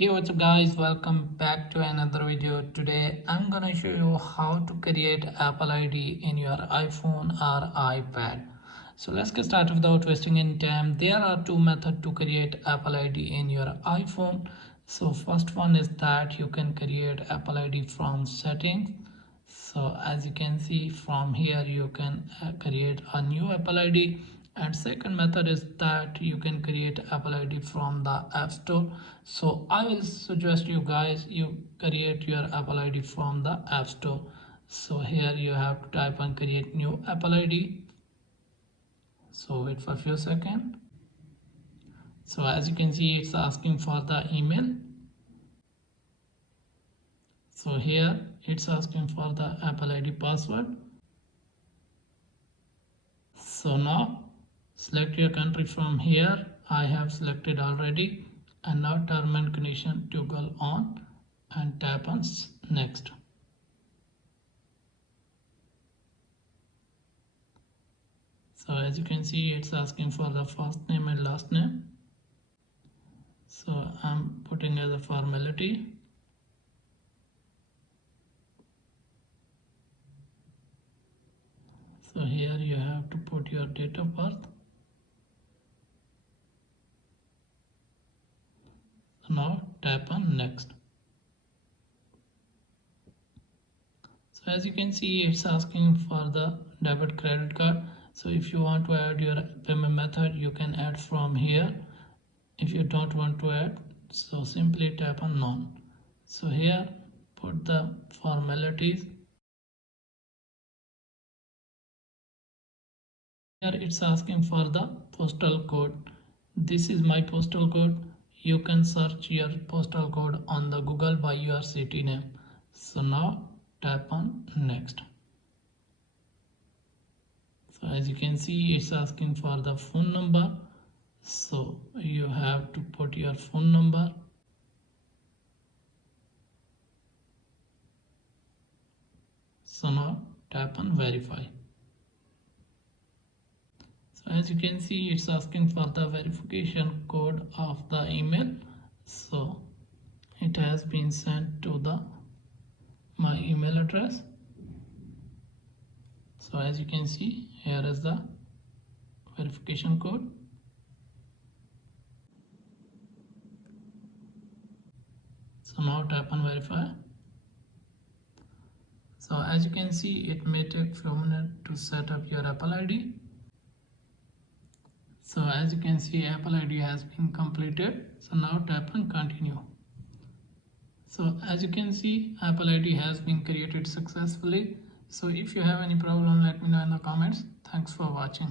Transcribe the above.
Hey, what's up guys, welcome back to another video. Today I'm gonna show you how to create Apple ID in your iPhone or iPad. So let's get started without wasting any time. There are two methods to create Apple ID in your iPhone. So first one is that you can create Apple ID from settings. So as you can see from here, you can create a new Apple ID. And second method is that you can create Apple ID from the App Store. So I will suggest you guys you create your Apple ID from the App Store. So here you have to type and create new Apple ID. So wait for a few seconds. So as you can see, it's asking for the email. So here it's asking for the Apple ID password. So now select your country from here. I have selected already, and now term and condition toggle on and tap on next. So as you can see, it's asking for the first name and last name. So I'm putting as a formality. So here you have to put your date of birth. Now tap on next. So as you can see, it's asking for the debit credit card. So if you want to add your payment method, you can add from here. If you don't want to add, so simply tap on none. So here put the formalities. Here it's asking for the postal code. This is my postal code. You can search your postal code on the Google by your city name. So now tap on next. So as you can see, it's asking for the phone number. So you have to put your phone number. So now tap on verify. So as you can see, it's asking for the verification code of the email. So it has been sent to my email address. So as you can see, here is the verification code. So now tap on verify. So as you can see, it may take few minutes to set up your Apple ID. So as you can see, Apple ID has been completed. So now tap on continue. So as you can see, Apple ID has been created successfully. So if you have any problem, let me know in the comments. Thanks for watching.